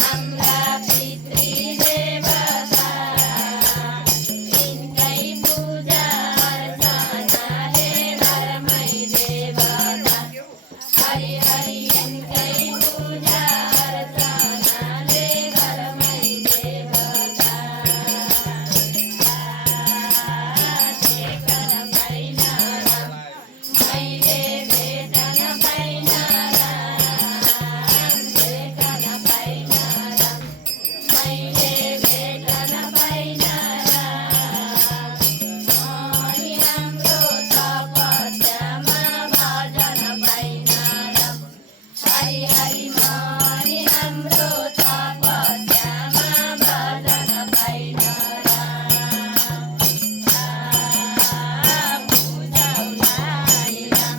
हाम्रा पितृदेवता यिनकै पूजा अर्चनाले घरमै देवता हरि हरि यिनकै पूजा अर्चनाले घरमै देवता देखन पाइन राम मैले भेटन पाइन राम देखन पाइन राम मैले भेटन पाइन राम अनि हाम्रो तपस्यामा भजन पाइन राम हरि हरि मणि हाम्रो तपस्यामा भजन पाइन राम बुझौला नि राम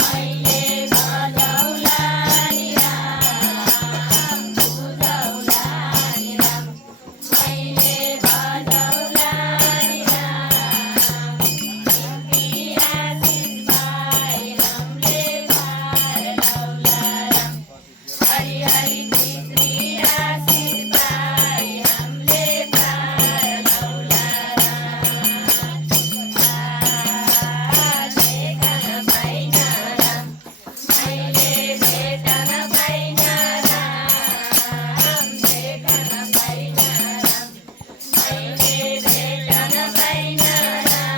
मैले भजौला नि राम बुझौला नि राम मैले भजौला नि राम तिमी आशिष पाए रामले पारलौला राम हरि हरि पितृ आशिष पाए रामले पारलौला राम देखन पाइन राम मैले भेटन पाइन राम देखन पाइन राम मैले भेटन पाइन राम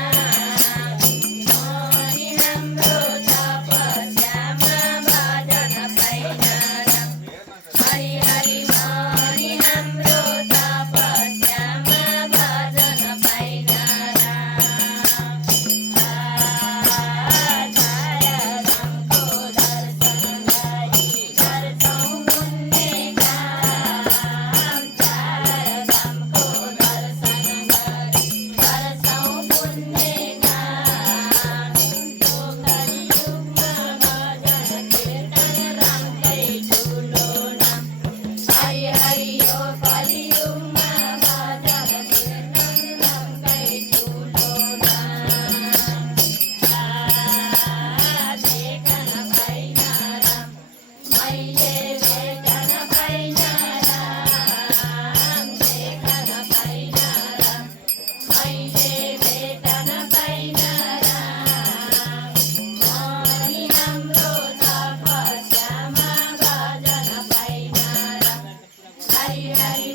अनि हाम्रो तपस्यामा भजन पाइन राम हरि हरि मणि हाम्रो तपस्यामा भजन पाइन राम छाया रामको दर्शन गरी गर्छौँ पुण्य काम छाया रामको दर्शन गरी गर्छौँ पुण्य काम यो कलियुगमा भजन कीर्तन रामकै ठुलो नाम हरि हरि यो कलियुगमा भजन कीर्तन रामकै ठुलो नाम देखन पाइन राम मैले भेटन पाइन राम देखन पाइन राम मैले भेटन पाइन राम अनि हाम्रो तपस्यामा भजन पाइन राम हरि हरि